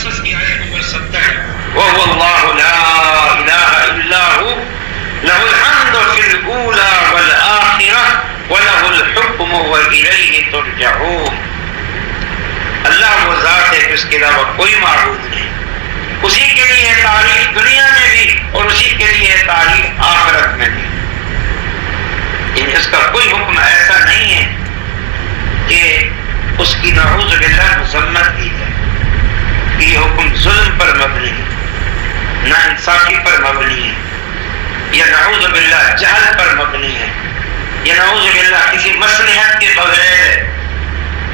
قصص کی آیت نمبر 70 وَهُوَ اللَّهُ لَا إِلَٰهَ إِلَّا هُوَ لَهُ الْحَمْدُ فِي الْأُولَىٰ وَالْآخِرَةِ وَلَهُ الْحُكْمُ وَإِلَيْهِ تُرْجَعُونَ۔ اللہ وہ ذات ہے کہ اس کے علاوہ کوئی معبود نہیں، اسی کے لیے ہے تعریف دنیا میں بھی اور اسی کے لیے ہے تعریف آخرت میں بھی۔ اس کا کوئی حکم ایسا نہیں ہے کہ اس کی نعوذ باللہ مذمت کی جائے کہ یہ حکم ظلم پر مبنی ہے، نا انصافی پر مبنی ہے، یا نعوذ باللہ جہل پر مبنی ہے، یا نعوذ باللہ کسی مصلحت کے بغیر ہے،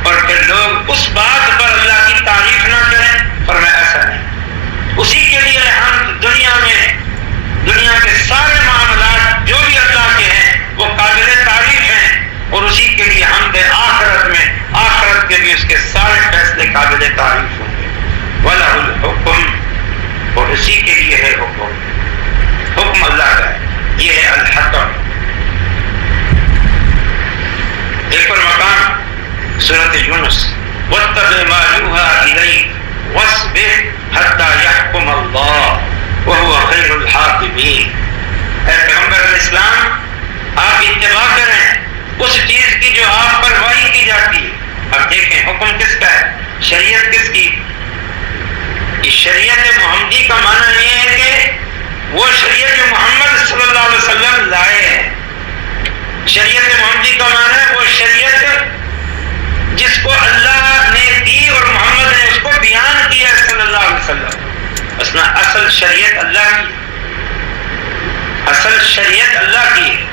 اور پھر لوگ اس بات پر اللہ کی تعریف نہ کریں۔ فرمایا ایسا نہیں، اسی کے لیے ہم دنیا میں دنیا کے سارے معاملات جو بھی اللہ کے ہیں وہ قابل تعریف ہیں، اور اسی کے لیے حمد آخرت میں آخرت کے بھی اس کے سارے فیصلے قابل تعریف ہوں گے۔ وَلَهُ الْحُكْمُ، اور اسی کے لیے ہے حکم، حکم اللہ کا ہے، یہ ہے الحکم۔ ایک اور مقام سورۃ یونس وَاتَّبِعْ مَا یُوحَىٰ إِلَيْكَ وَاصْبِرْ حَتَّىٰ يَحْكُمَ اللَّهُ وَهُوَ خَيْرُ الْحَاكِمِينَ۔ اے پیغمبر علیہ السلام، آپ اتباع کریں اس چیز کی جو آپ پر وحی کی جاتی ہے۔ اب دیکھیں حکم کس کا ہے، شریعت کس کی؟ اس شریعت محمدی کا معنی یہ ہے کہ وہ شریعت جو محمد صلی اللہ علیہ وسلم لائے ہیں۔ شریعت محمدی کا معنی ہے وہ شریعت جس کو اللہ نے دی اور محمد نے اس کو بیان کیا صلی اللہ علیہ وسلم۔ اصل شریعت اللہ کی، اصل شریعت اللہ کی ہے۔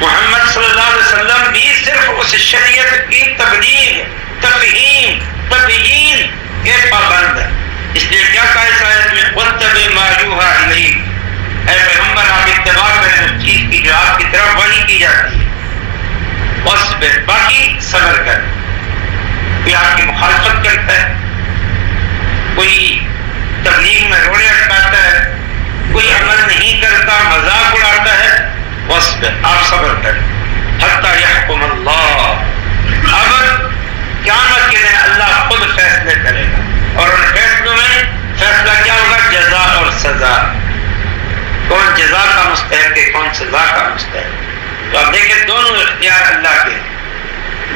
محمد صلی اللہ علیہ وسلم بھی صرف اس شریعت کی تبلیغ، تفہیم، تبیین کے پابند ہے۔ اس لیے کیا کہا اس آیت میں وَاتَّبِعْ مَا یُوحَىٰ إِلَيْكَ، اے پیغمبر آپ اتباع کریں اس چیز کی جو آپ کی طرف وحی کی جاتی ہے۔ وَاصْبِرْ، باقی صبر کر۔ کوئی آپ کی مخالفت کرتا ہے، کوئی تبلیغ میں روڑے اٹکاتا ہے، کوئی عمل نہیں کرتا، مذاق اڑاتا ہے، وَاصْبِرْ، آپ صبر کریں حَتَّىٰ يَحْكُمَ اللَّهُ۔ اب قیامت کے دن اللہ خود فیصلے کرے گا، اور ان فیصلوں میں فیصلہ کیا ہوگا؟ جزا اور سزا۔ کون جزا کا مستحق ہے، کون سزا کا مستحق؟ تو آپ دیکھیں دونوں اختیار اللہ کے ہیں۔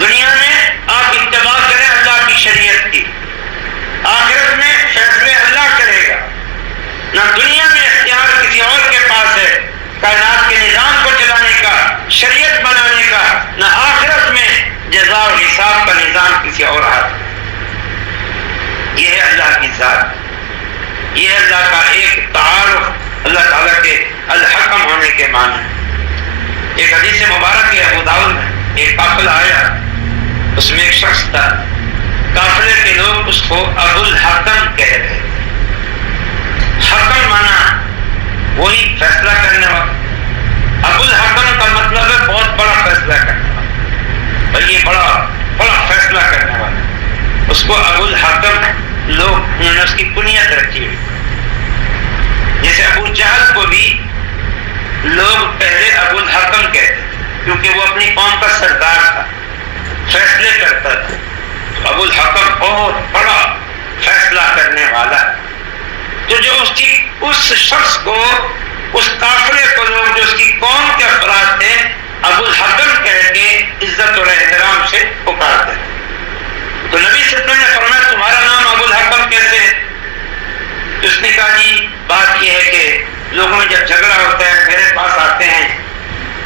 دنیا میں آپ اتباع کریں اللہ کی شریعت کی، آخرت میں فیصلے اللہ کرے گا۔ نہ دنیا میں اختیار کسی اور کے پاس ہے کائنات کے نظام کو چلانے کا، شریعت بنانے کا، نہ آخرت میں جزا اور حساب کا نظام کسی اور ہاتھ میں۔ یہ ہے اللہ کی ذات، یہ ہے اللہ کا ایک تعارف اللہ تعالیٰ کے الحکم ہونے کے معنی۔ ایک حدیث مبارک ہے ابو داؤد میں، ایک قافلہ آیا، اس میں ایک شخص تھا، قافلے کے لوگ اس کو ابو الحکم کہہ رہے تھے۔ حکم مانا وہی فیصلہ کرنے والا، ابو الحکم کا مطلب ہے بہت بڑا فیصلہ کرنے والا، اور یہ بڑا فیصلہ کرنے والا، اس کو ابو الحکم لوگ انہوں نے اس کی کنیت رکھی ہوئی۔ جیسے ابو جہل کو بھی لوگ پہلے ابو الحکم کہتے تھے کیونکہ وہ اپنی قوم کا سردار تھا، فیصلے کرتا تھا۔ تو ابو الحکم بہت بڑا فیصلہ کرنے والا۔ تو جو اس شخص کو، اس قافلے کو لوگ جو اس کی قوم کے افراد تھے ابو الحکم کہہ کے عزت اور احترام سے پکارتے تھے۔ تو نبی صلی اللہ علیہ وسلم نے فرمایا تمہارا نام ابو الحکم کیسے؟ تو اس نے کہا جی بات یہ ہے کہ لوگوں میں جب جھگڑا ہوتا ہے میرے پاس آتے ہیں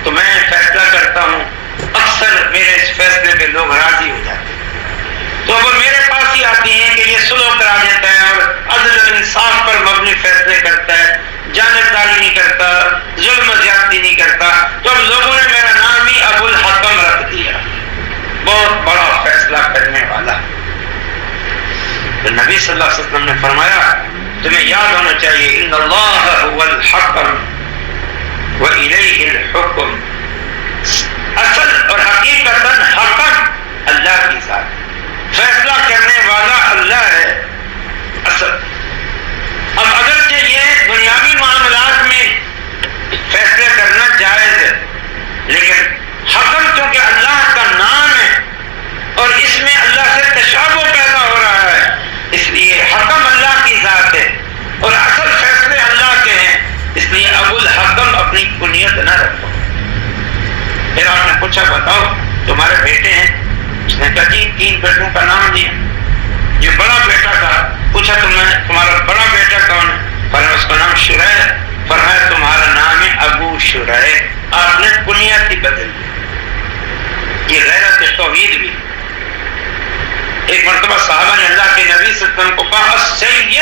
تو میں فیصلہ کرتا ہوں، اکثر میرے اس فیصلے پہ لوگ راضی ہو جاتے ہیں، تو وہ میرے پاس ہی آتی ہیں کہ یہ صلح کرا دیتا ہے اور عدل و انصاف پر مبنی فیصلے کرتا ہے، جانبداری نہیں کرتا، ظلم و زیادتی نہیں کرتا۔ تو اب لوگوں نے میرا نام ہی ابو الحکم رکھ دیا، بہت بڑا فیصلہ کرنے والا۔ تو نبی صلی اللہ علیہ وسلم نے فرمایا تمہیں یاد ہونا چاہیے ان اللہ هو الحکم وإلیہ الحکم، اصل اور حقیقتاً حکم اللہ کی ذات، فیصلہ کرنے والا اللہ ہے اصل۔ اب اگرچہ یہ دنیاوی معاملات میں فیصلے کرنا جائز ہے، لیکن حکم چونکہ اللہ کا نام ہے اور اس میں اللہ سے تشابہ پیدا ہو رہا ہے، اس لیے حکم اللہ نیت نہ رکھو۔ پھر آپ نے پوچھا بتاؤ تمہارے بیٹے ہیں؟ اس نے کہا جی 3 بیٹوں کا نام دیا۔ جو بڑا بیٹا تھا پوچھا تمہارا بڑا بیٹا کون ہے؟ فرمایا اس کا نام شریح۔ فرمایا تمہارا نام ہے ابو شریح۔ آپ نے بنیاد ہی بدل دی۔ یہ غیرت توحید بھی۔ ایک مرتبہ صحابہ نے اللہ کے نبی صلی اللہ علیہ وسلم کو کہا السید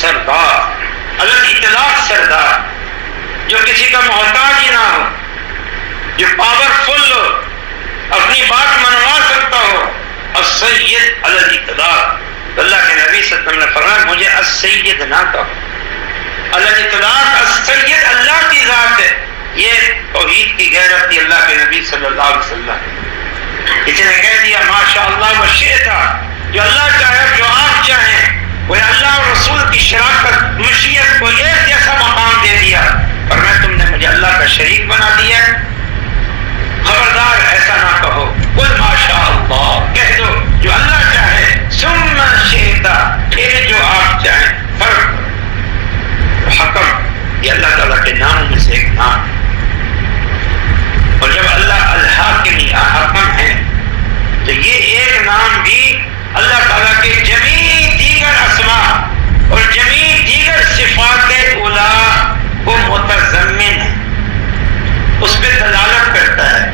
سردار، الاطلاق سردار، جو کسی کا محتاج ہی نہ ہو، جو پاورفل ہو، اپنی بات منوا سکتا ہو، السید الاطلاق۔ اللہ کے نبی صلی اللہ علیہ وسلم نے فرمایا مجھے السید نہ کہو، الاطلاق السید اللہ کی ذات ہے۔ یہ توحید کی غیرت تھی اللہ کے نبی صلی اللہ علیہ وسلم۔ کسی نے کہہ دیا ماشاء اللہ وشئتا، جو اللہ چاہے جو آپ چاہیں، وہ اللہ اور رسول کی شراکت مشیت کو ایک جیسا مقام دے دیا، اور میں تم نے مجھے اللہ کا شریک بنا دیا۔ خبردار ایسا نہ کہو، قل ماشاء اللہ، کہہ دو جو اللہ چاہے، ثم شئتا، پھر جو آپ چاہیں۔ فرق حکم یہ اللہ تعالیٰ کے ناموں میں سے ایک نام ہے، اور جب اللہ الحاکم حکم ہے تو یہ ایک نام بھی اللہ تعالیٰ کے جمیع دیگر اسماء اور جمیع دیگر صفات اولا کو متضمن ہے، اس پہ دلالت کرتا ہے۔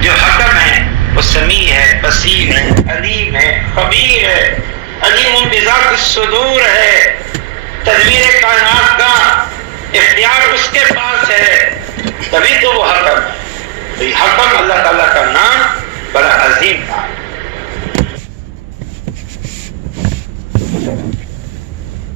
جو حکم ہے وہ سمیع ہے، بصیر ہے، علیم ہے، خبیر ہے، علیم بذات الصدور ہے، تدبیر کائنات کا اختیار اس کے پاس ہے، تبھی تو وہ حکم ہے۔ تو یہ حکم اللہ تعالیٰ کا نام بڑا عظیم تھا۔